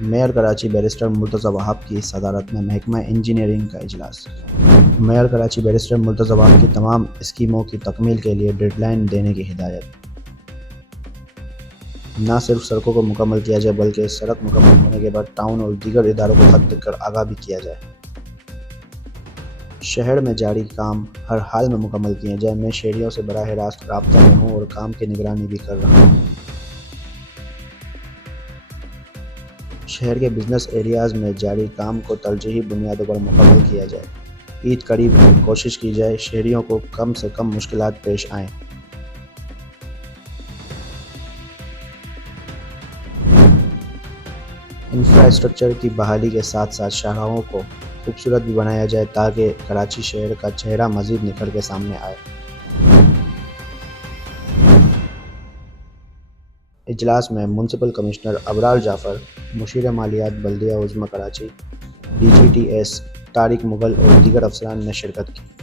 Mayor Karachi barrister Murtaza وہاب کی صدارت میں محکمہ انجینئرنگ کا اجلاس۔ میئر کراچی بیرسٹر مرتضی وہاب کی تمام اسکیموں کی تکمیل کے لیے ڈیڈ لائن دینے کی ہدایت۔ نہ صرف سڑکوں کو مکمل کیا جائے بلکہ سڑک مکمل ہونے کے بعد ٹاؤن اور دیگر اداروں کو خط لکھ کر آگاہ بھی کیا جائے۔ شہر میں جاری کام ہر حال میں مکمل کیے جائیں۔ میں شہریوں سے براہ راست رابطہ میں ہوں اور کام کی نگرانی بھی کر رہا ہوں۔ شہر کے بزنس ایریاز میں جاری کام کو ترجیحی بنیادوں پر مکمل کیا جائے۔ عید قریب ہے، کوشش کی جائے شہریوں کو کم سے کم مشکلات پیش آئیں۔ انفراسٹرکچر کی بحالی کے ساتھ ساتھ شاہراہوں کو خوبصورت بھی بنایا جائے تاکہ کراچی شہر کا چہرہ مزید نکھر کے سامنے آئے۔ اجلاس میں میونسپل کمشنر ابرار جعفر، مشیر مالیات بلدیہ عظمی Karachi, D G T S Tariq Mughal اور دیگر افسران نے شرکت کی۔